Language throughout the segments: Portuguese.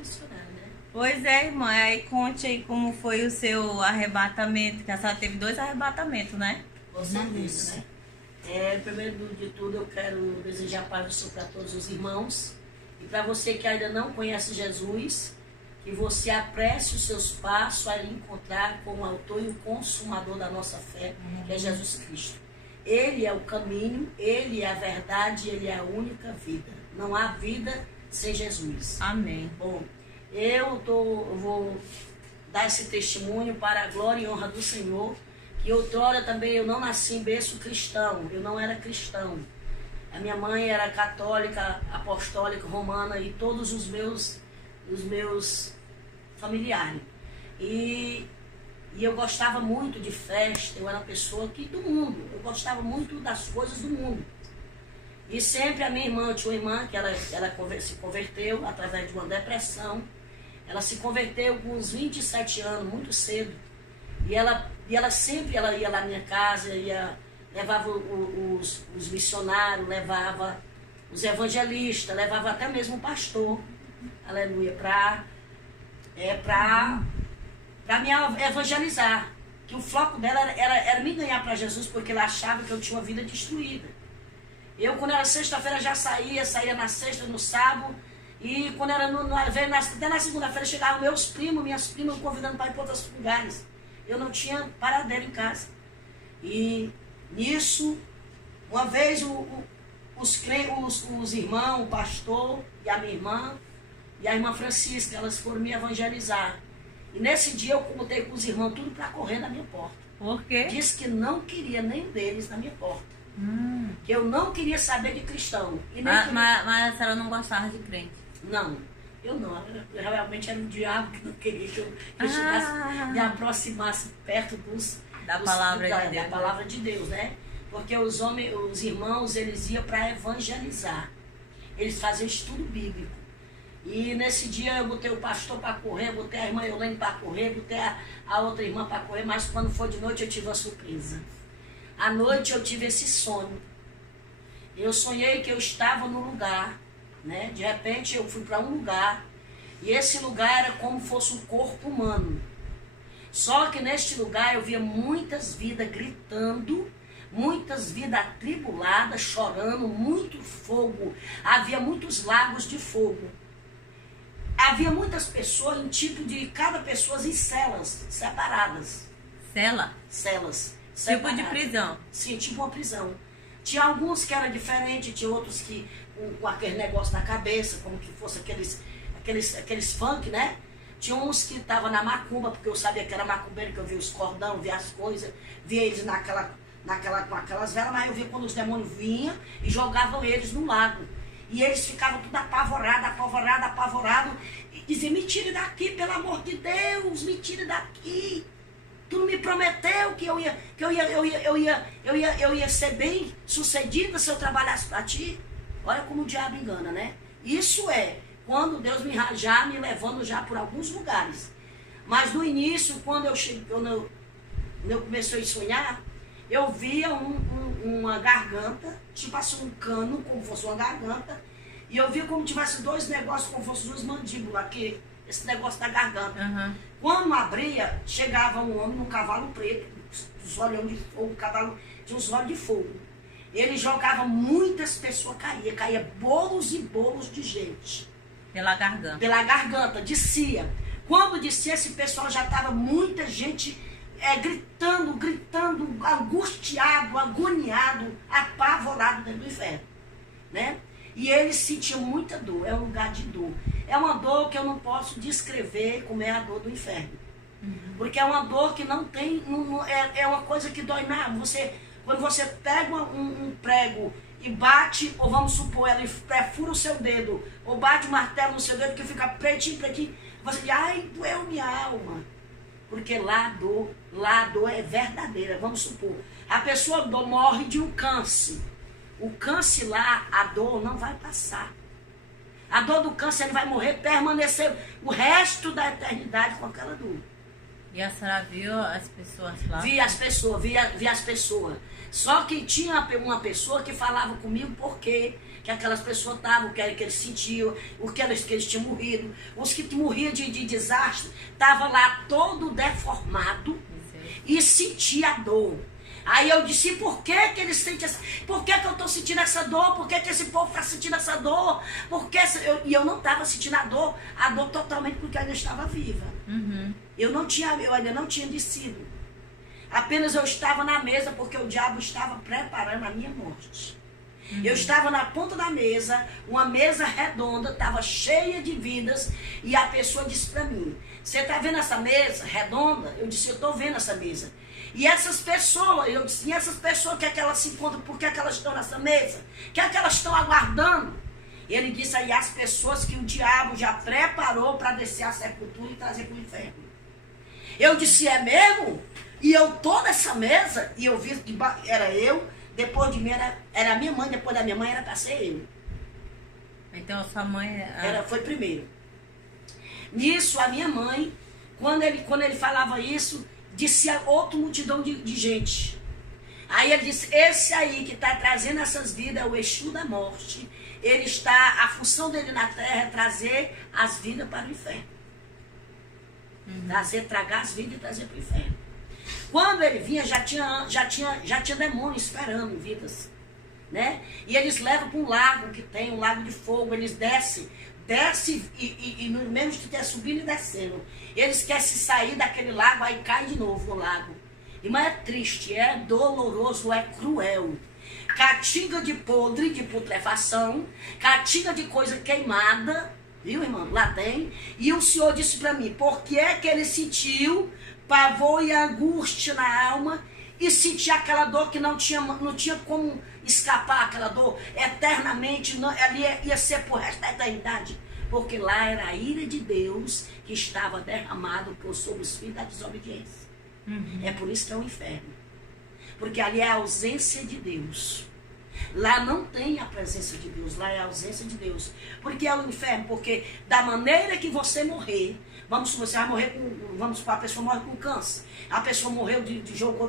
missionária, né? Pois é, irmã. Aí conte aí como foi o seu arrebatamento, que a senhora teve 2 arrebatamentos, né? Com certeza, né? Primeiro de tudo, eu quero desejar a paz do Senhor para todos os irmãos. E para você que ainda não conhece Jesus, que você apresse os seus passos a encontrar com o autor e o consumador da nossa fé, que é Jesus Cristo. Ele é o caminho, Ele é a verdade, Ele é a única vida. Não há vida sem Jesus. Amém. Bom, eu vou dar esse testemunho para a glória e honra do Senhor, que outrora também eu não nasci em berço cristão, eu não era cristão. A minha mãe era católica, apostólica, romana e todos os meus familiares. E eu gostava muito de festa, eu era uma pessoa do mundo, eu gostava muito das coisas do mundo. E sempre a minha irmã, eu tinha uma irmã que ela se converteu através de uma depressão. Ela se converteu com uns 27 anos, muito cedo. E ela sempre ia lá na minha casa, levava os missionários, levava os evangelistas, levava até mesmo o pastor, aleluia, para me evangelizar. Que o foco dela era me ganhar para Jesus, porque ela achava que eu tinha uma vida destruída. Eu, quando era sexta-feira, já saía na sexta, no sábado, e quando era até na segunda-feira, chegavam meus primos, minhas primas, me convidando para ir para outros lugares. Eu não tinha paradeiro em casa. E nisso, uma vez os irmãos, o pastor e a minha irmã, e a irmã Francisca, elas foram me evangelizar. E nesse dia eu contei com os irmãos tudo para correr na minha porta. Por quê? Disse que não queria nem deles na minha porta. Que eu não queria saber de cristão. E nem Mas a senhora não gostava de crente? Não, eu não. Eu realmente era um diabo que não queria que eu chegasse, me aproximasse perto da palavra de Deus, né? Porque os irmãos, eles iam para evangelizar. Eles faziam estudo bíblico. E nesse dia eu botei o pastor para correr, botei a irmã Eulaine para correr, botei a outra irmã para correr, mas quando foi de noite eu tive uma surpresa. À noite eu tive esse sonho. Eu sonhei que eu estava num lugar, né? De repente eu fui para um lugar, e esse lugar era como fosse um corpo humano. Só que neste lugar eu via muitas vidas gritando, muitas vidas atribuladas, chorando, muito fogo. Havia muitos lagos de fogo. Havia muitas pessoas em tipo de cada pessoa em celas separadas. Cela? Celas. Tipo de prisão. Sim, tipo uma prisão. Tinha alguns que eram diferentes, tinha outros que com aquele negócio na cabeça, como que fosse aqueles funk, né? Tinha uns que estavam na macumba, porque eu sabia que era macumbeiro, que eu via os cordão, via as coisas, via eles com aquelas velas, mas eu via quando os demônios vinham e jogavam eles no lago. E eles ficavam tudo apavorado, e diziam, me tire daqui, pelo amor de Deus, me tire daqui. Tu não me prometeu que eu ia ser bem sucedida se eu trabalhasse para ti? Olha como o diabo engana, né? Isso é quando Deus me levando já por alguns lugares. Mas no início, quando eu comecei a sonhar, eu via uma garganta, tipo assim um cano, como fosse uma garganta, e eu via como tivesse 2 negócios, como fosse 2 mandíbulas aqui, esse negócio da garganta. Uhum. Quando abria, chegava um homem num cavalo preto, os olhos de fogo, o cavalo tinha os olhos de fogo. Ele jogava, muitas pessoas caía bolos e bolos de gente. Pela garganta. Pela garganta, descia. Quando descia, esse pessoal já estava muita gente gritando, angustiado, agoniado, apavorado dentro do inferno, né? E eles sentiam muita dor, é um lugar de dor. É uma dor que eu não posso descrever como é a dor do inferno. Porque é uma dor que não tem, é uma coisa que dói nada. Quando você pega um prego e bate, ou vamos supor, ela perfura o seu dedo, ou bate o martelo no seu dedo que fica pretinho, você diz, ai, doeu minha alma. Porque lá a dor é verdadeira. Vamos supor, a pessoa morre de um câncer. O câncer lá, a dor não vai passar. A dor do câncer, ele vai morrer, permanecer o resto da eternidade com aquela dor. E a senhora viu as pessoas lá? Vi as pessoas. Só que tinha uma pessoa que falava comigo porque que aquelas pessoas estavam, o que eles sentiam, o que eles tinham morrido. Os que morriam de desastre estavam lá todo deformado e sentia dor. Aí eu disse, por que eles sentem essa... Por que eu estou sentindo essa dor? Por que esse povo está sentindo essa dor? E eu não estava sentindo a dor totalmente porque eu ainda estava viva. Uhum. Eu ainda não tinha descido. Apenas eu estava na mesa porque o diabo estava preparando a minha morte. Uhum. Eu estava na ponta da mesa, uma mesa redonda, estava cheia de vidas, e a pessoa disse para mim, você está vendo essa mesa redonda? Eu disse, eu estou vendo essa mesa. E essas pessoas, eu disse, e essas pessoas, que é que elas se encontram, por que é que elas estão nessa mesa? O que é que elas estão aguardando? Ele disse aí, as pessoas que o diabo já preparou para descer a sepultura e trazer para o inferno. Eu disse, é mesmo? E eu tô nessa mesa, e eu vi que era eu, depois de mim era a minha mãe, depois da minha mãe era para ser eu. Então a sua mãe... Foi primeiro. Nisso, a minha mãe, quando ele falava isso, disse a outra multidão de gente. Aí ele disse, esse aí que está trazendo essas vidas é o Exu da morte. A função dele na terra é trazer as vidas para o inferno. Uhum. Tragar as vidas e trazer para o inferno. Quando ele vinha, já tinha demônio esperando vidas. Né? E eles levam para um lago que tem, um lago de fogo, eles descem e no mesmo que estiver subindo e descendo. Eles querem se sair daquele lago, aí cai de novo no lago. Mas é triste, é doloroso, é cruel. Catinga de podre, de putrefação, catinga de coisa queimada, viu, irmão? Lá tem. E o Senhor disse para mim, por que é que ele sentiu pavor e angústia na alma e sentia aquela dor que não tinha como escapar aquela dor eternamente, ali ia ser por resto da eternidade, porque lá era a ira de Deus que estava derramado sobre os filhos da desobediência. Uhum. É por isso que é o inferno, porque ali é a ausência de Deus. Lá não tem a presença de Deus, lá é a ausência de Deus. Porque é o inferno, porque da maneira que você morrer, você vai morrer a pessoa morre com câncer. A pessoa morreu jogou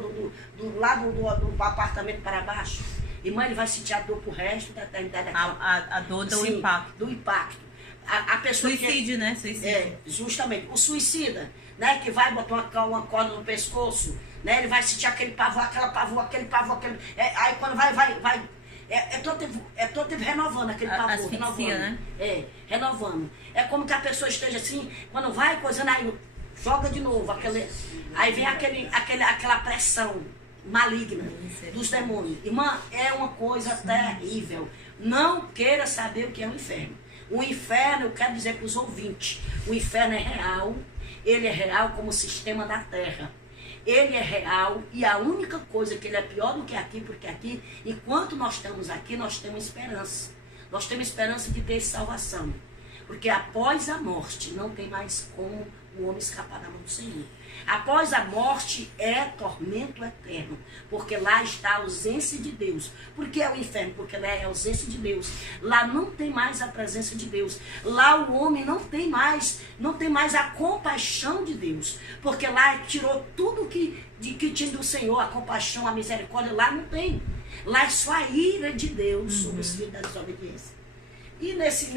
do lado do apartamento para baixo. Irmã, ele vai sentir a dor pro resto da eternidade. A dor do impacto. Do impacto. A pessoa suicídio, né? Suicídio. Justamente. O suicida, né? Que vai botar uma corda no pescoço, né? Ele vai sentir aquele pavor, aquele pavor. Aí quando vai... É todo tempo renovando aquele pavor. Asfixia, renovando. Né? Renovando. É como que a pessoa esteja assim, quando vai coisando, aí joga de novo. Aí vem aquela pressão maligna dos demônios. Irmã, é uma coisa terrível. Não queira saber o que é o inferno. O inferno, eu quero dizer para os ouvintes, o inferno é real. Ele é real como o sistema da terra. Ele é real e a única coisa que ele é pior do que aqui, porque aqui, enquanto nós estamos aqui, nós temos esperança. Nós temos esperança de ter salvação. Porque após a morte, não tem mais como o homem escapar da mão do Senhor. Após a morte é tormento eterno, porque lá está a ausência de Deus. Por que é o inferno? Porque lá é a ausência de Deus. Lá não tem mais a presença de Deus. Lá o homem não tem mais a compaixão de Deus, porque lá tirou tudo que tinha do Senhor, a compaixão, a misericórdia, lá não tem. Lá é só a ira de Deus sobre os filhos da desobediência. E nesse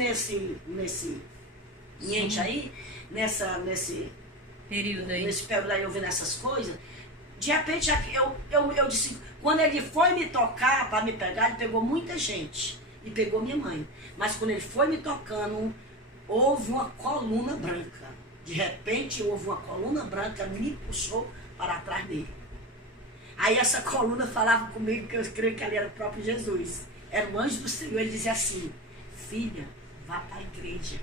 aí, nesse período aí, eu vendo essas coisas, de repente eu disse, quando ele foi me tocar para me pegar, ele pegou muita gente e pegou minha mãe, mas quando ele foi me tocando, houve uma coluna branca. De repente houve uma coluna branca, me puxou para trás dele. Aí essa coluna falava comigo, que eu creio que ali era o próprio Jesus, era o anjo do Senhor. Ele dizia assim, filha, vá para a igreja.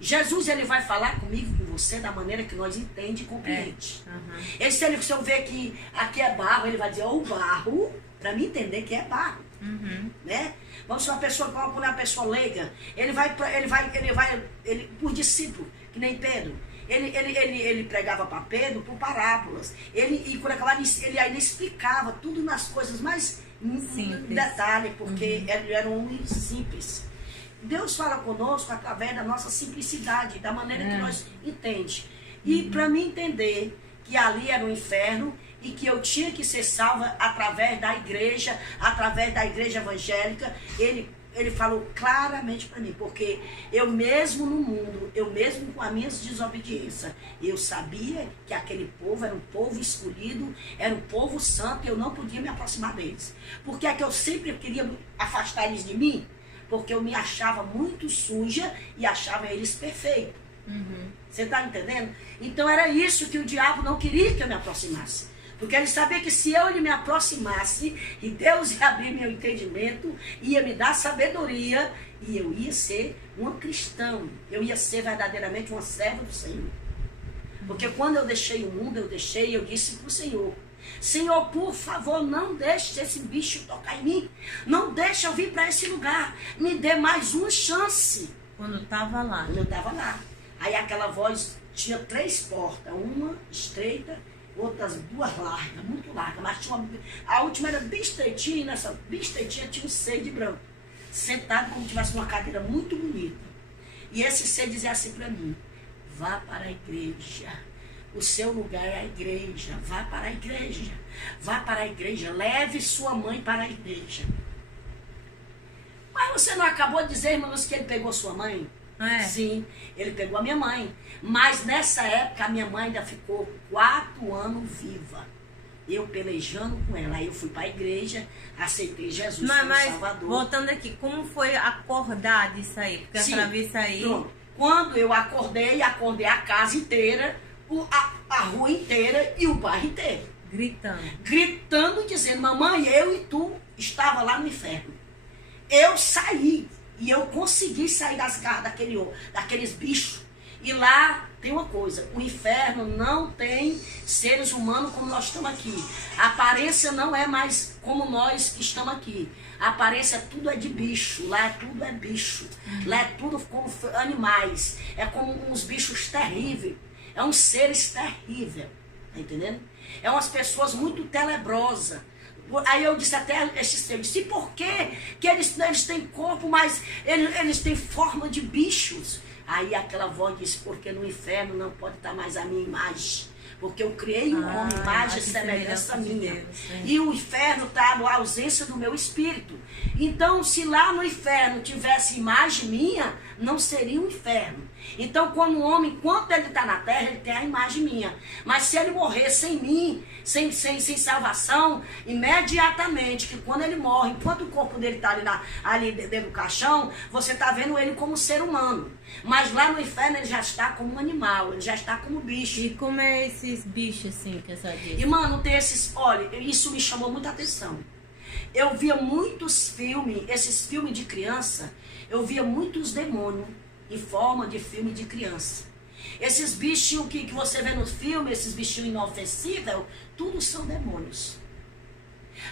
Jesus, ele vai falar comigo, com você, da maneira que nós entende e compreende. Uhum. Se eu ver que aqui é barro, ele vai dizer, o barro, para mim entender que é barro. Uhum. Né? Vamos ser uma pessoa, quando é uma pessoa leiga, ele por discípulo, que nem Pedro. Ele pregava para Pedro por parábolas. E quando acabava, ele ainda explicava tudo nas coisas mais simples. Detalhe, porque ele era um homem simples. Deus fala conosco através da nossa simplicidade, da maneira que nós entendemos. E para mim entender que ali era o inferno e que eu tinha que ser salva através da igreja evangélica. Ele falou claramente para mim, porque eu mesmo no mundo, eu mesmo com as minhas desobediências, eu sabia que aquele povo era um povo escolhido, era um povo santo, e eu não podia me aproximar deles. Porque é que eu sempre queria afastar eles de mim? Porque eu me achava muito suja e achava eles perfeitos. Você está entendendo? Então era isso que o diabo não queria que eu me aproximasse. Porque ele sabia que se eu me aproximasse, e Deus ia abrir meu entendimento, ia me dar sabedoria, e eu ia ser uma cristã. Eu ia ser verdadeiramente uma serva do Senhor. Porque quando eu deixei o mundo, eu disse para o Senhor: Senhor, por favor, não deixe esse bicho tocar em mim. Não deixe eu vir para esse lugar. Me dê mais uma chance. Quando eu estava lá. Quando eu estava lá. Aí aquela voz tinha 3 portas. Uma estreita, outras 2 largas, muito largas. Mas tinha a última era bem estreitinha, e nessa bem estreitinha tinha um ser de branco. Sentado como se tivesse uma cadeira muito bonita. E esse ser dizia assim para mim: vá para a igreja. O seu lugar é a igreja. Vá para a igreja. Vá para a igreja. Leve sua mãe para a igreja. Mas você não acabou de dizer, irmãos, que ele pegou sua mãe? É. Sim, ele pegou a minha mãe. Mas nessa época a minha mãe ainda ficou 4 anos viva. Eu pelejando com ela. Aí eu fui para a igreja, aceitei Jesus como Salvador. Voltando aqui, como foi acordar disso aí? Porque a senhora viu isso aí. Pronto. Quando eu acordei a casa inteira, a rua inteira e o bairro inteiro. Gritando, dizendo: mamãe, eu e tu estava lá no inferno. Eu saí. E eu consegui sair das garras daqueles bichos. E lá tem uma coisa: o inferno não tem seres humanos como nós estamos aqui. A aparência não é mais como nós que estamos aqui. A aparência tudo é de bicho. Lá tudo é bicho. Lá é tudo como animais. É como uns bichos terríveis. É uns seres terríveis. Tá entendendo? É umas pessoas muito tenebrosas. Aí eu disse até esse ser, eu disse: por que eles têm corpo, mas eles têm forma de bichos? Aí aquela voz disse: porque no inferno não pode estar mais a minha imagem. Porque eu criei um homem, imagem e semelhança minha. Deus, e o inferno está na ausência do meu espírito. Então, se lá no inferno tivesse imagem minha, não seria um inferno. Então, quando o homem, enquanto ele está na terra, ele tem a imagem minha. Mas se ele morrer sem mim, sem salvação, imediatamente, que quando ele morre, enquanto o corpo dele está ali dentro do caixão, você está vendo ele como ser humano. Mas lá no inferno ele já está como um animal, ele já está como bicho. E como é esses bichos assim que essa diz? E mano, tem esses, olha, isso me chamou muita atenção. Eu via muitos filmes, esses filmes de criança, eu via muitos demônios em forma de filme de criança. Esses bichinhos que você vê no filme, esses bichinhos inofensíveis, tudo são demônios.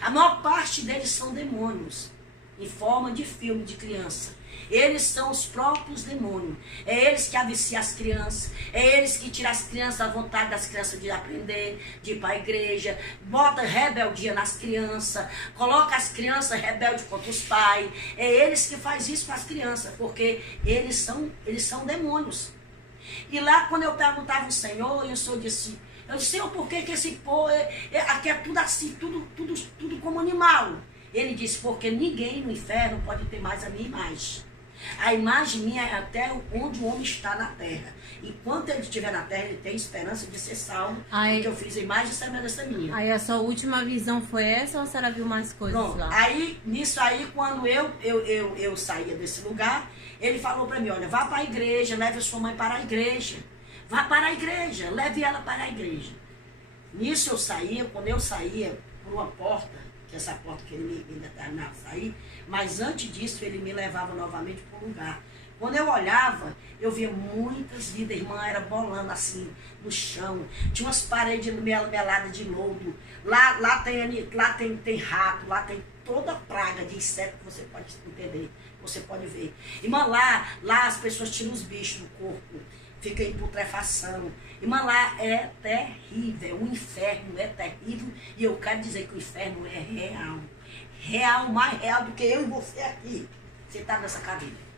A maior parte deles são demônios, em forma de filme de criança. Eles são os próprios demônios. É eles que aviciam as crianças. É eles que tiram as crianças da vontade das crianças de aprender, de ir para a igreja. Bota rebeldia nas crianças. Coloca as crianças rebeldes contra os pais. É eles que fazem isso com as crianças. Porque eles são demônios. E lá quando eu perguntava ao Senhor, e o Senhor disse: eu disse: Senhor, por que esse povo aqui é tudo assim, tudo como animal? Ele disse: porque ninguém no inferno pode ter mais a minha imagem. A imagem minha é até onde o homem está na terra. Enquanto ele estiver na terra, ele tem esperança de ser salvo. Porque eu fiz a imagem e semelhança minha. Aí a sua última visão foi essa ou a senhora viu mais coisas? Pronto, lá? Aí, nisso aí, quando eu saía desse lugar, ele falou para mim: olha, vá para a igreja, leve a sua mãe para a igreja. Vá para a igreja, leve ela para a igreja. Nisso eu saía, quando eu saía por uma porta, que essa porta que ele me determinava sair, mas antes disso ele me levava novamente para um lugar. Quando eu olhava, eu via muitas vidas, a irmã era bolando assim no chão, tinha umas paredes meladas de lodo, lá tem rato, lá tem toda praga de inseto que você pode entender, você pode ver. Irmã, lá as pessoas tiram os bichos do corpo, fica em putrefação. Irmã, lá é terrível, o inferno é terrível, e eu quero dizer que o inferno é real. Real, mais real do que eu e você aqui, sentado nessa cadeira.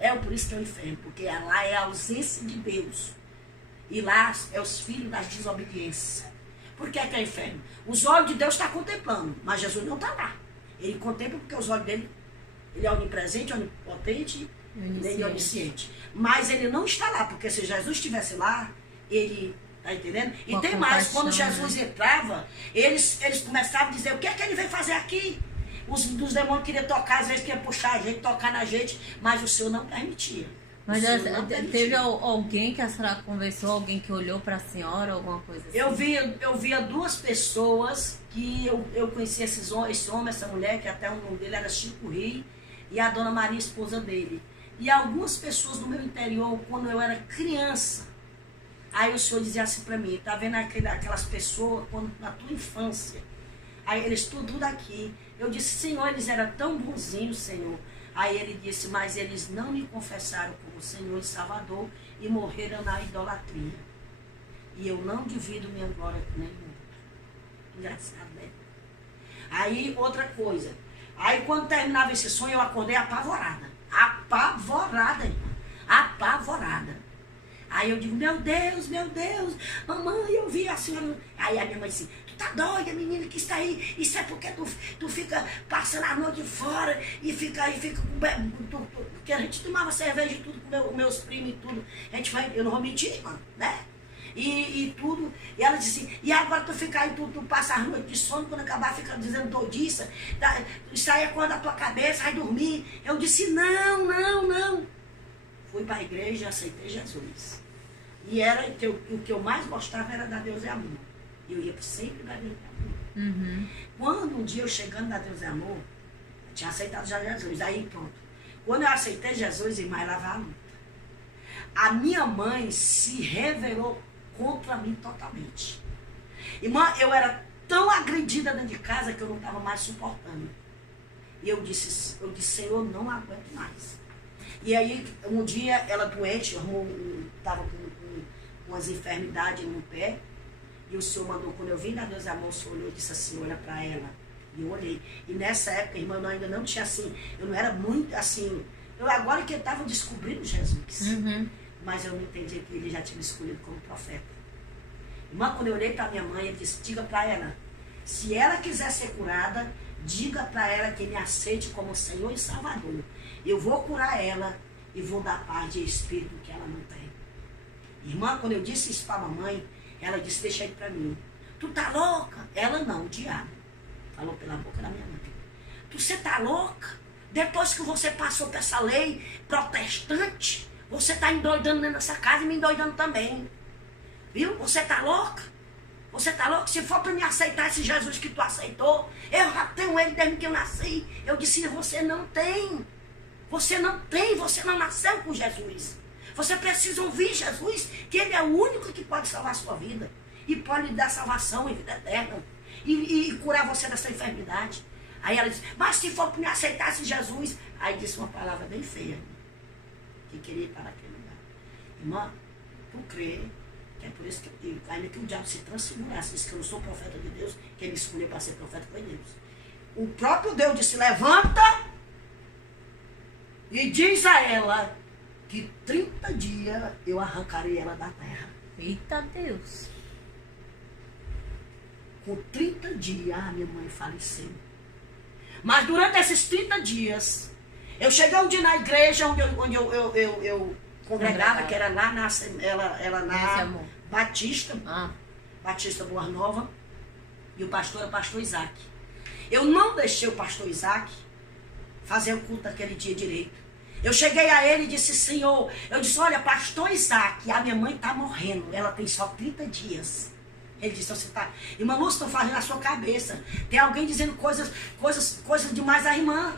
É por isso que é o inferno, porque lá é a ausência de Deus. E lá é os filhos das desobediências. Por que é inferno? Os olhos de Deus estão contemplando, mas Jesus não está lá. Ele contempla porque os olhos dele, ele é onipresente, onipotente, e onisciente. Mas ele não está lá, porque se Jesus estivesse lá, ele... Tá entendendo? E tem mais, quando Jesus entrava, eles começavam a dizer, o que é que ele veio fazer aqui? Os demônios queriam tocar, às vezes queriam puxar a gente, tocar na gente, mas o Senhor não permitia. Mas teve alguém que a senhora conversou, alguém que olhou para a senhora, alguma coisa assim? Eu via duas pessoas que eu conhecia esse homem, essa mulher, que até o nome dele era Chico Ri, e a Dona Maria, esposa dele. E algumas pessoas do meu interior, quando eu era criança, aí o Senhor dizia assim para mim, tá vendo aquelas pessoas quando, na tua infância? Aí eles tudo aqui. Eu disse, Senhor, eles eram tão bonzinhos, Senhor. Aí ele disse, mas eles não me confessaram como Senhor e Salvador e morreram na idolatria. E eu não divido minha glória com nenhum outro. Engraçado, né? Aí, outra coisa. Aí, quando terminava esse sonho, eu acordei apavorada. Apavorada, irmã. Apavorada. Aí eu digo, meu Deus, mamãe, eu vi a senhora. Aí a minha mãe disse, tu tá doida, menina, que isso aí, isso é porque tu fica passando a noite fora e fica com porque a gente tomava cerveja e tudo com meus primos e tudo. A gente vai, eu não vou mentir, mano, né? E tudo. E ela disse assim, e agora tu fica aí, tu passa a noite de sono, quando acabar fica dizendo doidiça, isso aí é quando a tua cabeça vai dormir. Eu disse, não. Fui para a igreja e aceitei Jesus. E o que eu mais gostava era da Deus é Amor. E eu ia sempre da Deus é Amor. Uhum. Quando um dia eu chegando na Deus é Amor, eu tinha aceitado já Jesus. Aí pronto. Quando eu aceitei Jesus, irmã, ela vai à luta. A minha mãe se revelou contra mim totalmente. Irmã, eu era tão agredida dentro de casa que eu não estava mais suportando. E eu disse, Senhor, não aguento mais. E aí, um dia, ela doente, estava com umas enfermidades no pé, e o Senhor mandou, quando eu vim da Deus Amor, o Senhor olhou e disse assim, olha para ela. E eu olhei. E nessa época, irmã, eu ainda não tinha assim, eu não era muito assim, agora que eu estava descobrindo Jesus, mas eu não entendia que ele já tinha me escolhido como profeta. Irmã, quando eu olhei para minha mãe, ele disse, diga para ela, se ela quiser ser curada, diga para ela que me aceite como Senhor e Salvador. Eu vou curar ela e vou dar paz de espírito que ela não tem. Irmã, quando eu disse isso para a mamãe, ela disse, deixa aí para mim. Tu tá louca? Ela não, o diabo. Falou pela boca da minha mãe. Você tá louca? Depois que você passou por essa lei protestante, você tá endoidando dentro dessa casa e me endoidando também. Viu? Você tá louca? Você tá louco? Se for para me aceitar esse Jesus que tu aceitou, eu já tenho ele desde que eu nasci. Eu disse, você não tem. Você não tem, você não nasceu com Jesus. Você precisa ouvir Jesus, que ele é o único que pode salvar a sua vida. E pode lhe dar salvação e vida eterna. E curar você dessa enfermidade. Aí ela disse, mas se for para me aceitar esse Jesus... Aí disse uma palavra bem feia. Que queria ir para aquele lugar. Irmã, tu crê, que é por isso que eu digo, ainda que o diabo se transfigurasse, disse que eu não sou profeta de Deus, quem me escolheu para ser profeta foi Deus. O próprio Deus disse, levanta... E diz a ela que 30 dias eu arrancarei ela da terra. Eita Deus. Com 30 dias a minha mãe faleceu. Mas durante esses 30 dias, eu cheguei um dia na igreja onde eu congregava, que era lá na Batista, Batista Boa Nova, e o pastor era o pastor Isaac. Eu não deixei o pastor Isaac fazer o culto daquele dia direito. Eu cheguei a ele e disse, Senhor, eu disse, olha, pastor Isaac, a minha mãe está morrendo, ela tem só 30 dias. Ele disse, você está... Irmã Lúcia, estão fazendo na sua cabeça. Tem alguém dizendo coisas demais à irmã.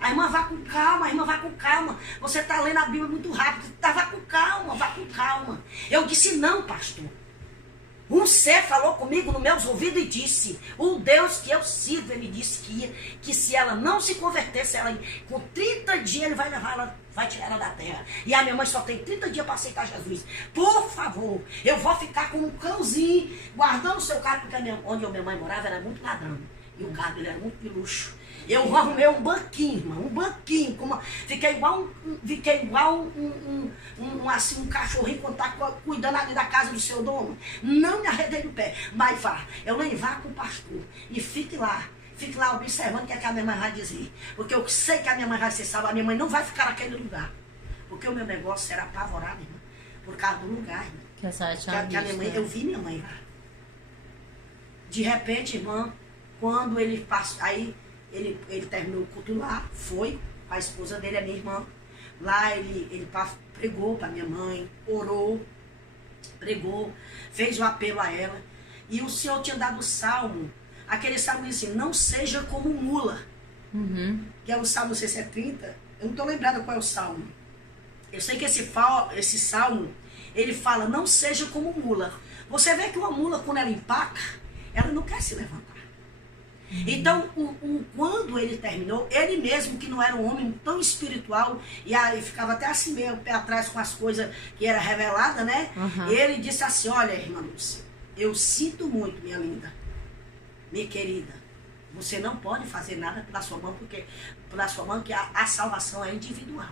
A irmã vá com calma, a irmã vá com calma. Você está lendo a Bíblia muito rápido. Vá com calma, vá com calma. Eu disse, não, pastor. Um ser falou comigo nos meus ouvidos e disse, o Deus que eu sirvo, ele disse que se ela não se convertesse, ela, com 30 dias ele vai levar ela, vai tirar ela da terra. E a minha mãe só tem 30 dias para aceitar Jesus. Por favor, eu vou ficar com um cãozinho, guardando o seu carro, porque onde a minha mãe morava era muito ladrão. E o carro dele era muito de luxo. Eu arrumei um banquinho, irmão, um banquinho. Fiquei igual um cachorrinho quando tá cuidando ali da casa do seu dono. Não me arredei do pé. Mas vá, eu nem vá com o pastor. E fique lá observando o que a minha mãe vai dizer. Porque eu sei que a minha mãe vai ser salva. A minha mãe não vai ficar naquele lugar. Porque o meu negócio era apavorado, irmão. Por causa do lugar, irmão. Que a minha mãe, eu vi minha mãe lá. De repente, irmã, quando ele passou, aí ele terminou o culto lá, foi, a esposa dele, a minha irmã. Lá ele pregou para minha mãe, orou, pregou, fez o apelo a ela. E o Senhor tinha dado o salmo, aquele salmo diz assim, não seja como mula. Que é o salmo 630, eu não estou lembrada qual é o salmo. Eu sei que esse salmo, ele fala, não seja como mula. Você vê que uma mula, quando ela empaca, ela não quer se levantar. Então, quando ele terminou, ele mesmo, que não era um homem tão espiritual, e aí ficava até assim meio pé atrás com as coisas que era revelada, né? Ele disse assim, olha, irmã Lúcia, eu sinto muito, minha linda, minha querida, você não pode fazer nada pela sua mãe, porque que a salvação é individual.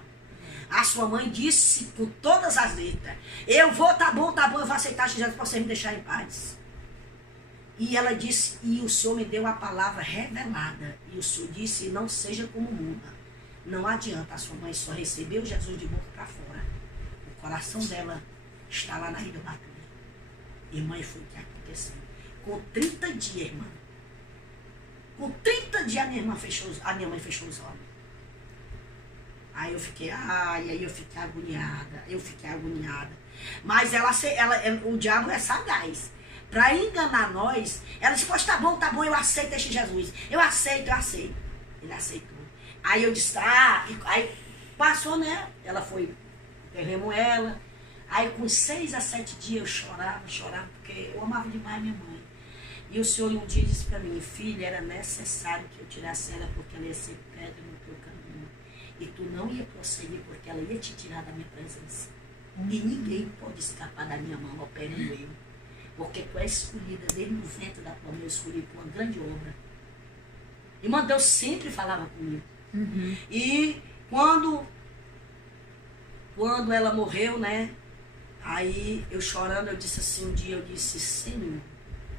A sua mãe disse com todas as letras, eu vou, tá bom, eu vou aceitar Jesus para você me deixar em paz. E ela disse, e o Senhor me deu a palavra revelada. E o Senhor disse, não seja como muda. Não adianta, a sua mãe só recebeu Jesus de boca para fora. O coração dela está lá na Ilha Batura. Irmã, e foi o que aconteceu. Com 30 dias, irmã. Com 30 dias a minha mãe fechou os olhos. Aí eu fiquei agoniada. Mas o diabo é sagaz. Para enganar nós, ela disse, pois tá bom, eu aceito este Jesus. Eu aceito. Ele aceitou. Aí eu disse, aí passou, né? Ela foi, enterramos ela. Aí com 6 a 7 dias eu chorava, porque eu amava demais minha mãe. E o Senhor um dia disse para mim, filha, era necessário que eu tirasse ela, porque ela ia ser pedra no teu caminho. E tu não ia prosseguir, porque ela ia te tirar da minha presença. E ninguém pode escapar da minha mão, operando eu. Porque tu és escolhida desde o ventre da tua mãe, eu escolhi por uma grande obra. Irmã, Deus sempre falava comigo. E quando ela morreu, né? Aí eu chorando, eu disse assim, um dia eu disse, Senhor,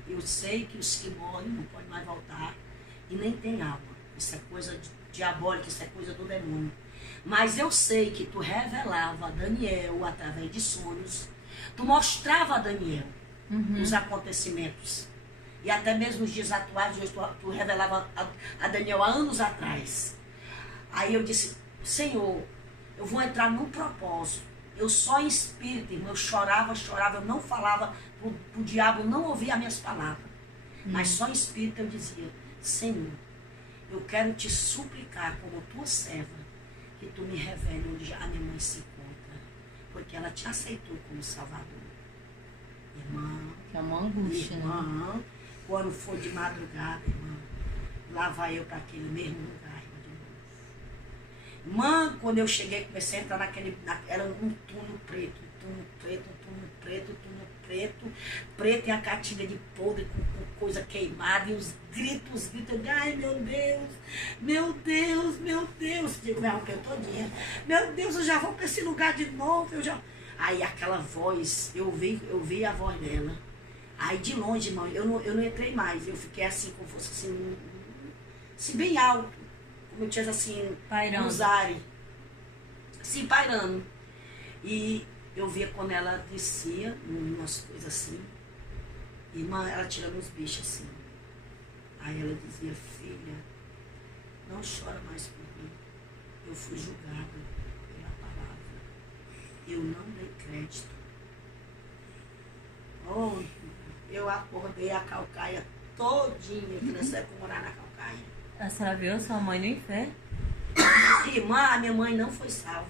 eu sei que os que morrem não podem mais voltar e nem tem alma. Isso é coisa diabólica, isso é coisa do demônio. Mas eu sei que tu revelava a Daniel através de sonhos. Tu mostrava a Daniel os acontecimentos. E até mesmo os dias atuais, hoje tu revelava a Daniel há anos atrás. Aí eu disse, Senhor, eu vou entrar num propósito. Eu só em espírito, irmão, eu chorava, eu não falava, o diabo não ouvia as minhas palavras. Mas só em espírito eu dizia, Senhor, eu quero te suplicar como tua serva, que tu me revele onde a minha mãe se encontra. Porque ela te aceitou como Salvador. Irmã, que é uma angústia, irmã, né? Quando for de madrugada, irmã, lá vai eu para aquele mesmo lugar, irmã, de novo. Irmã, quando eu cheguei, comecei a entrar era um túnel preto, preto e a cartilha de podre com coisa queimada e os gritos, ai meu Deus, digo, me arranquei todinha, meu Deus, eu já vou para esse lugar de novo, Aí aquela voz, eu vi a voz dela. Aí de longe, irmão, eu não entrei mais. Eu fiquei assim, como fosse assim bem alto. Como eu tinha assim, nos ares. Assim, pairando. E eu via quando ela descia, umas coisas assim. Irmã, ela tirando os bichos assim. Aí ela dizia, filha, não chora mais por mim. Eu fui julgada pela palavra. Eu não dei crédito. Oh, eu acordei a calcaia todinha, que nós temos que morar na calcaia. A senhora viu a sua mãe no inferno? Irmã, a minha mãe não foi salva.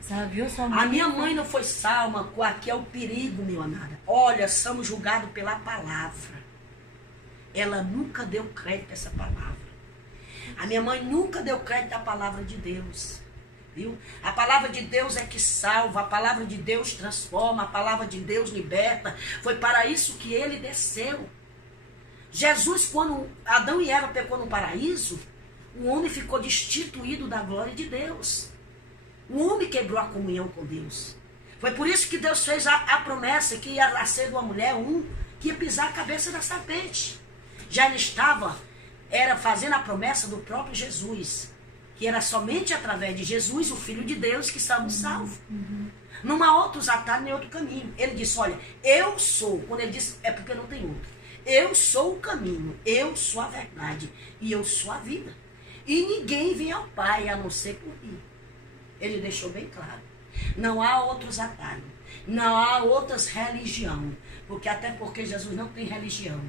A senhora viu a sua mãe? A minha mãe não foi salva. Aqui é o perigo, meu amado. Olha, somos julgados pela palavra. Ela nunca deu crédito a essa palavra. A minha mãe nunca deu crédito à palavra de Deus. Viu? A palavra de Deus é que salva, a palavra de Deus transforma, a palavra de Deus liberta. Foi para isso que ele desceu. Jesus, quando Adão e Eva pecou no paraíso, o homem ficou destituído da glória de Deus. O homem quebrou a comunhão com Deus. Foi por isso que Deus fez a promessa que ia nascer de uma mulher, que ia pisar a cabeça da serpente. Já ele era fazendo a promessa do próprio Jesus, que era somente através de Jesus, o Filho de Deus, que estávamos salvos. Não há outros atalhos nem outro caminho. Ele disse, olha, eu sou. Quando ele disse, é porque não tem outro. Eu sou o caminho, eu sou a verdade e eu sou a vida. E ninguém vem ao Pai a não ser por mim. Ele deixou bem claro. Não há outros atalhos. Não há outras religiões. Até porque Jesus não tem religião.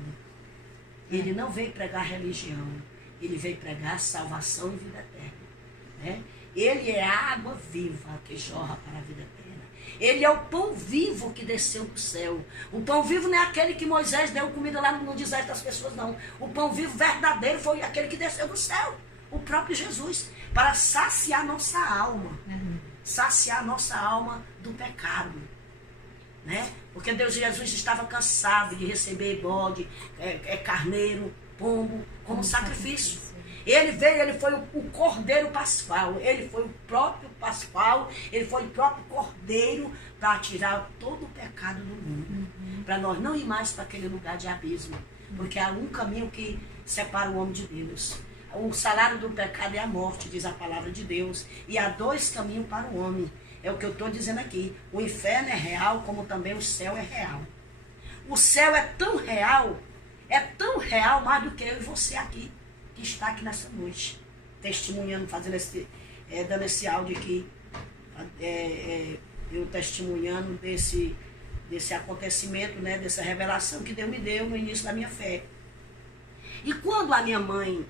Ele não veio pregar religião. Ele veio pregar salvação e vida eterna. Né? Ele é a água viva que jorra para a vida eterna. Ele é o pão vivo que desceu do céu. O pão vivo não é aquele que Moisés deu comida lá no deserto das pessoas, não. O pão vivo verdadeiro foi aquele que desceu do céu. O próprio Jesus. Para saciar nossa alma. Saciar nossa alma do pecado. Né? Porque Jesus estava cansado de receber bode, carneiro, pombo, como sacrifício. Ele veio, ele foi o cordeiro pascual, ele foi o próprio pascual, ele foi o próprio cordeiro para tirar todo o pecado do mundo. Para nós não ir mais para aquele lugar de abismo, porque há um caminho que separa o homem de Deus. O salário do pecado é a morte, diz a palavra de Deus, e há dois caminhos para o homem. É o que eu estou dizendo aqui. O inferno é real, como também o céu é real. O céu é tão real mais do que eu e você aqui, que está aqui nessa noite, testemunhando, dando esse áudio aqui, eu testemunhando desse acontecimento, né, dessa revelação que Deus me deu no início da minha fé. E quando a minha mãe,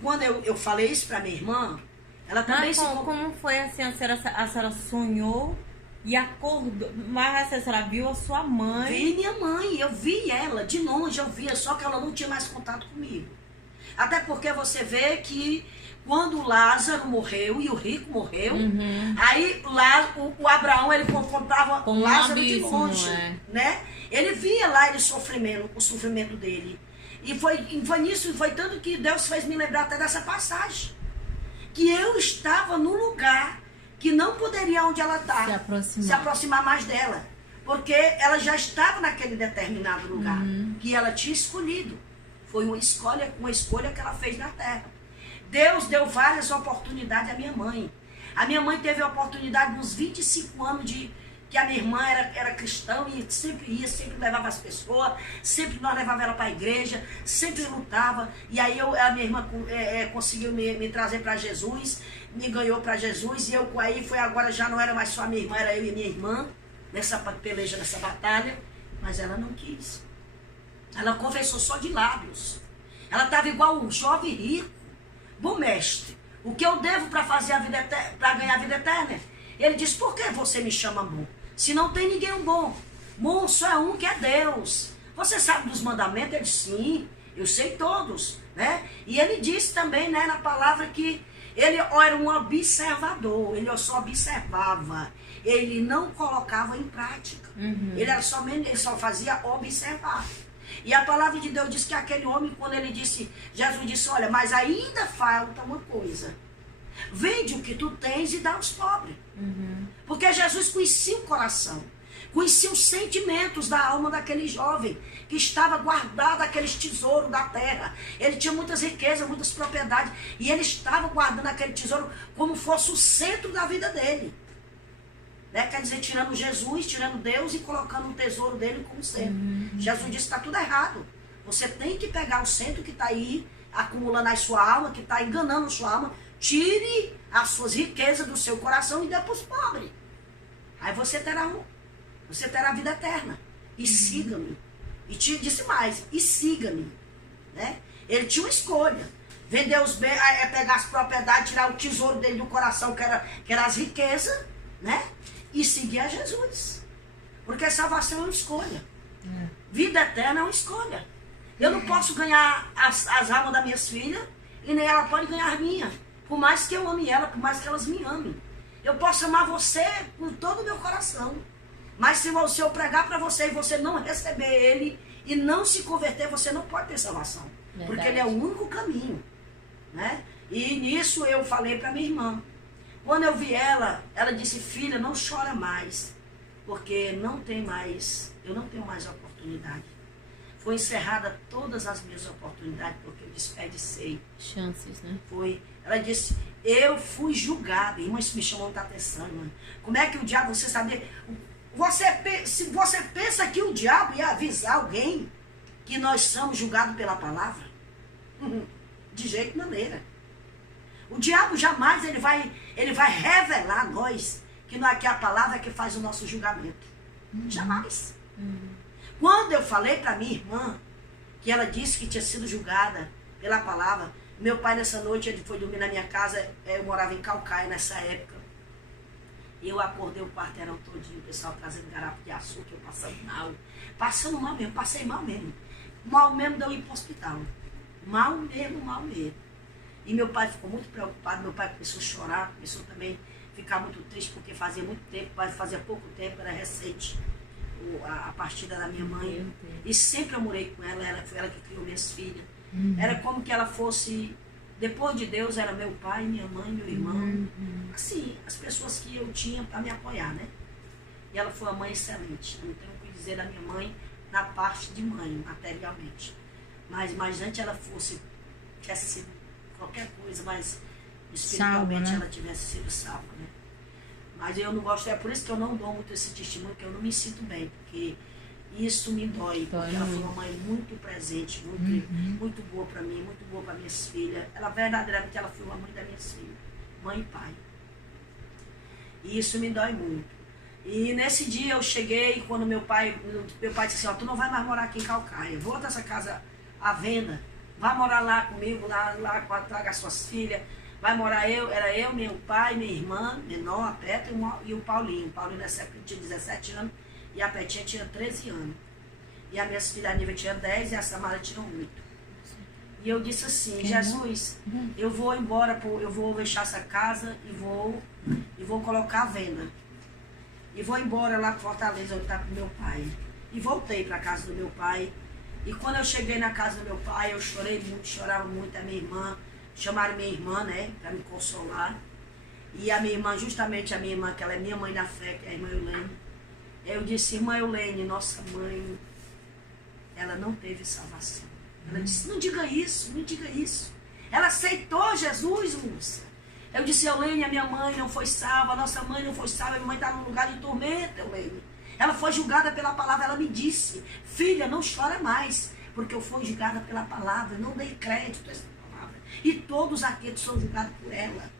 quando eu falei isso para minha irmã, ela também como foi assim, a senhora sonhou e acordou, mas a senhora viu a sua mãe? Vi minha mãe, eu vi ela, de longe eu via, só que ela não tinha mais contato comigo. Até porque você vê que quando Lázaro morreu e o rico morreu, aí o Abraão, ele comprava com Lázaro de longe, né? Ele via lá o sofrimento dele. E foi nisso, foi tanto que Deus fez me lembrar até dessa passagem. Que eu estava no lugar que não poderia onde ela está se aproximar mais dela. Porque ela já estava naquele determinado lugar que ela tinha escolhido. Foi uma escolha que ela fez na terra. Deus deu várias oportunidades à minha mãe. A minha mãe teve a oportunidade nos 25 anos que a minha irmã era cristã e sempre ia, sempre levava as pessoas, sempre nós levava ela para a igreja, sempre lutava. E aí a minha irmã conseguiu me trazer para Jesus, me ganhou para Jesus. E agora já não era mais só a minha irmã, era eu e minha irmã, nessa peleja, nessa batalha. Mas ela não quis. Ela confessou só de lábios. Ela estava igual um jovem rico. Bom mestre, o que eu devo para ganhar a vida eterna? Ele disse, por que você me chama bom? Se não tem ninguém bom. Bom só é um, que é Deus. Você sabe dos mandamentos? Ele disse, sim, eu sei todos. Né? E ele disse também, né, na palavra, que ele era um observador. Ele só observava. Ele não colocava em prática. Ele só fazia observar. E a palavra de Deus diz que aquele homem, quando Jesus disse, olha, mas ainda falta uma coisa. Vende o que tu tens e dá aos pobres. Porque Jesus conhecia o coração, conhecia os sentimentos da alma daquele jovem, que estava guardado aqueles tesouros da terra. Ele tinha muitas riquezas, muitas propriedades, e ele estava guardando aquele tesouro como fosse o centro da vida dele. Né? Quer dizer, tirando Jesus, tirando Deus e colocando o tesouro dele como centro. Jesus disse, está tudo errado. Você tem que pegar o centro que está aí, acumulando a sua alma, que está enganando a sua alma. Tire as suas riquezas do seu coração e dê para os pobres. Aí você terá a vida eterna. E siga-me. E disse mais, e siga-me. Né? Ele tinha uma escolha. Vender os bens, pegar as propriedades, tirar o tesouro dele do coração, que era as riquezas, né? E seguir a Jesus. Porque salvação é uma escolha. Vida eterna é uma escolha. Eu não posso ganhar as almas das minhas filhas e nem ela pode ganhar a minha. Por mais que eu ame ela, por mais que elas me amem. Eu posso amar você com todo o meu coração. Mas se eu pregar para você e você não receber ele e não se converter, você não pode ter salvação. Verdade. Porque ele é o único caminho, né? E nisso eu falei para minha irmã. Quando eu vi ela disse, filha, não chora mais, porque eu não tenho mais oportunidade. Foi encerrada todas as minhas oportunidades, porque eu desperdicei. Chances, né? Foi. Ela disse, eu fui julgada. Irmã, isso me chamou muita atenção, irmã. Como é que o diabo, você sabia... Se você pensa que o diabo ia avisar alguém que nós somos julgados pela palavra, de jeito maneira. O diabo jamais ele vai revelar a nós que não é que a palavra que faz o nosso julgamento. Jamais. Quando eu falei para minha irmã que ela disse que tinha sido julgada pela palavra, meu pai nessa noite ele foi dormir na minha casa, eu morava em Calcaia nessa época. E eu acordei o quarteirão todinho, o pessoal trazendo garapo de açúcar, eu passando mal mesmo, passei mal mesmo. Mal mesmo de eu ir para o hospital. Mal mesmo. E meu pai ficou muito preocupado, meu pai começou a chorar, começou também a ficar muito triste, porque fazia muito tempo, fazia pouco tempo, era recente a partida da minha mãe. E sempre eu morei com ela, foi ela que criou minhas filhas. Era como que ela fosse, depois de Deus, era meu pai, minha mãe, meu irmão. Assim, as pessoas que eu tinha para me apoiar, né? E ela foi uma mãe excelente. Não tenho o que dizer da minha mãe na parte de mãe, materialmente. Mas antes ela tivesse sido qualquer coisa, mas espiritualmente salva, né? Ela tivesse sido salva, né? Mas eu não gosto, é por isso que eu não dou muito esse testemunho, que eu não me sinto bem, porque isso me dói, porque ela foi uma mãe muito presente, muito boa para mim, muito boa para minhas filhas. Ela verdadeiramente ela foi uma mãe das minhas filhas, mãe e pai. E isso me dói muito. E nesse dia eu cheguei, quando meu pai disse assim, ó, tu não vai mais morar aqui em Calcaia, volta essa casa à venda, vai morar lá comigo, lá traga as suas filhas, vai morar era eu, meu pai, minha irmã, menor, a Petra e o Paulinho. O Paulinho nessa época tinha 17 anos e a Petinha tinha 13 anos. E a minha filha, a Nívia, tinha 10 e a Samara tinha 8. E eu disse assim, Jesus, eu vou embora, eu vou deixar essa casa e vou colocar a venda. E vou embora lá para Fortaleza, onde está com meu pai. E voltei para a casa do meu pai. E quando eu cheguei na casa do meu pai, eu chorei muito, chorava muito. A minha irmã, chamaram minha irmã, né, para me consolar. E a minha irmã, justamente a minha irmã, que ela é minha mãe na fé, que é a irmã Eulene. Eu disse, irmã Eulene, nossa mãe, ela não teve salvação. Ela disse, não diga isso, não diga isso. Ela aceitou Jesus, moça. Eu disse, Eulene, a minha mãe não foi salva, a nossa mãe não foi salva, a minha mãe está num lugar de tormento, Eulene. Ela foi julgada pela palavra, ela me disse, filha, não chora mais, porque eu fui julgada pela palavra, não dei crédito a essa palavra. E todos aqueles são julgados por ela.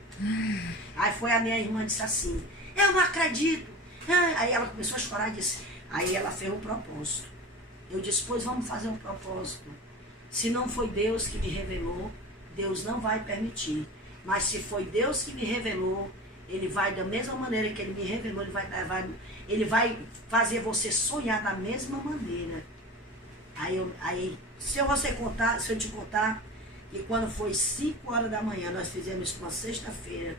Aí foi a minha irmã, disse assim, eu não acredito. Aí ela começou a chorar e disse, aí ela fez um propósito. Eu disse, pois vamos fazer um propósito. Se não foi Deus que me revelou, Deus não vai permitir. Mas se foi Deus que me revelou, Ele vai, da mesma maneira que Ele me revelou, Ele vai fazer você sonhar da mesma maneira. Aí se eu te contar, que quando foi 5 horas da manhã, nós fizemos isso uma sexta-feira,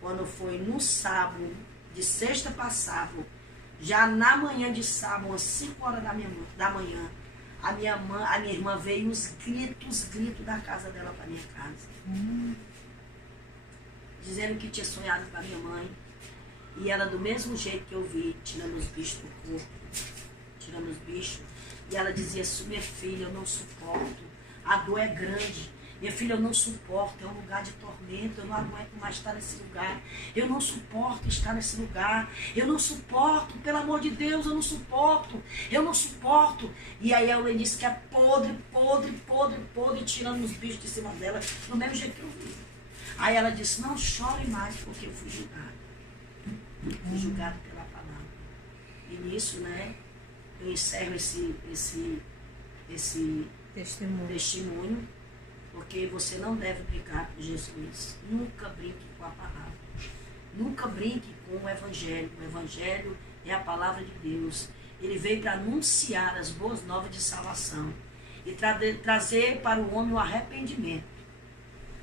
quando foi no sábado, de sexta para sábado, já na manhã de sábado, às 5 horas da manhã, a minha irmã veio os gritos da casa dela para minha casa. Dizendo que tinha sonhado com a minha mãe. E ela, do mesmo jeito que eu vi, tirando os bichos do corpo, tirando os bichos. E ela dizia assim, minha filha, eu não suporto. A dor é grande. Minha filha, eu não suporto. É um lugar de tormento. Eu não aguento mais estar nesse lugar. Eu não suporto estar nesse lugar. Eu não suporto. Pelo amor de Deus, eu não suporto. Eu não suporto. E aí ela disse que é podre, tirando os bichos de cima dela. Do mesmo jeito que eu vi. Aí ela disse, não chore mais, porque eu fui julgada. Fui julgada pela palavra. E nisso, né, eu encerro esse testemunho, porque você não deve brincar com Jesus. Nunca brinque com a palavra. Nunca brinque com o Evangelho. O Evangelho é a palavra de Deus. Ele veio para anunciar as boas novas de salvação e trazer para o homem o arrependimento.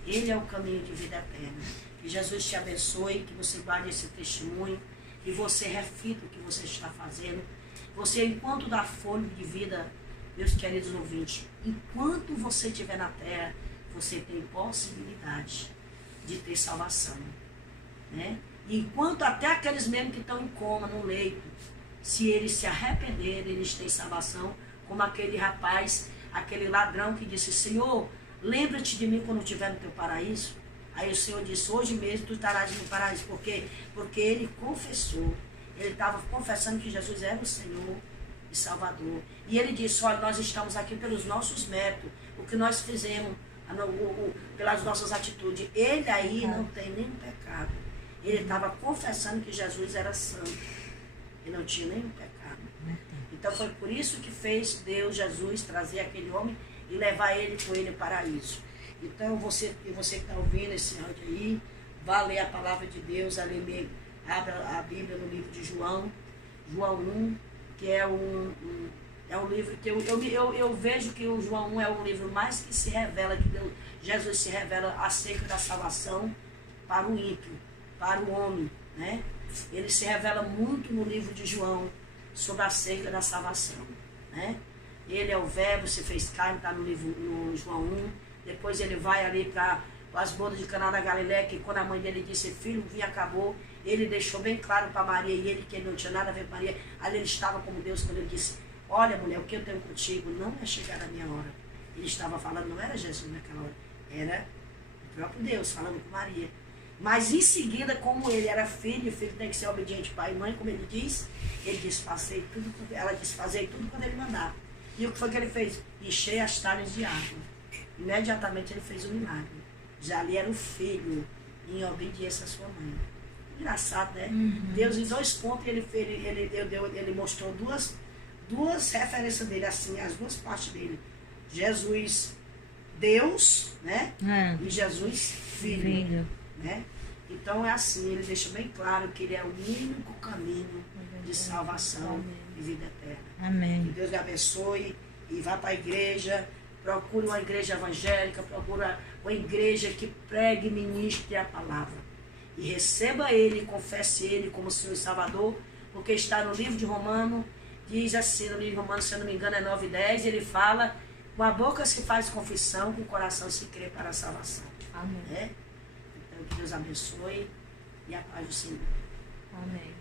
Ele é o caminho de vida eterna. Que Jesus te abençoe, que você guarde esse testemunho, que você reflita o que você está fazendo. Você, enquanto dá fôlego de vida meus queridos ouvintes, enquanto você estiver na terra, você tem possibilidade de ter salvação, né? E enquanto até aqueles mesmo que estão em coma, no leito, se eles se arrependerem, eles têm salvação, como aquele rapaz, aquele ladrão que disse, Senhor, lembra-te de mim quando eu estiver no teu paraíso. Aí o Senhor disse, hoje mesmo tu estarás no paraíso. Por quê? Porque ele confessou, ele estava confessando que Jesus era o Senhor e Salvador. E ele disse, olha, nós estamos aqui pelos nossos méritos, o que nós fizemos, pelas nossas atitudes. Ele aí não tem nenhum pecado. Ele estava confessando que Jesus era santo. Ele não tinha nenhum pecado. Então foi por isso que fez Deus, Jesus, trazer aquele homem e levar ele com ele ao paraíso. Então você que está ouvindo esse áudio aí, vá ler a palavra de Deus, abra a Bíblia no livro de João, João 1, que é um livro que eu vejo que o João 1 é um livro mais que se revela, que Deus, Jesus se revela acerca da salvação para o ímpio, para o homem, né? Ele se revela muito no livro de João sobre acerca da salvação, né? Ele é o verbo, se fez carne, está no João 1. Depois ele vai ali para as bodas de Caná da Galileia, que quando a mãe dele disse, filho, o vinho acabou, ele deixou bem claro para Maria e ele que ele não tinha nada a ver com Maria. Ali ele estava como Deus quando ele disse, olha mulher, o que eu tenho contigo não é chegar a minha hora. Ele estava falando, não era Jesus naquela hora, era o próprio Deus falando com Maria. Mas em seguida, como ele era filho, o filho tem que ser obediente pai e mãe, como ele diz, ele disse, ela disse, fazei tudo quando ele mandar. E o que foi que ele fez? Encher as talhas de água. Imediatamente ele fez um milagre. Já ali era o filho em obediência à sua mãe. Engraçado, né? Uhum. Deus, em 2 pontos, ele mostrou duas referências dele, assim, as 2 partes dele. Jesus, Deus, né? E Jesus, filho. Né? Então é assim, ele deixa bem claro que ele é o único caminho de salvação e vida eterna. Amém. Que Deus lhe abençoe e vá para a igreja, procure uma igreja evangélica, procure uma igreja que pregue e ministre a palavra. E receba ele, confesse ele como Senhor e Salvador, porque está no livro de Romanos, diz assim, no livro de Romanos, se eu não me engano é 9:10, ele fala, com a boca se faz confissão, com o coração se crê para a salvação. Amém. Né? Então que Deus abençoe e a paz do Senhor. Amém.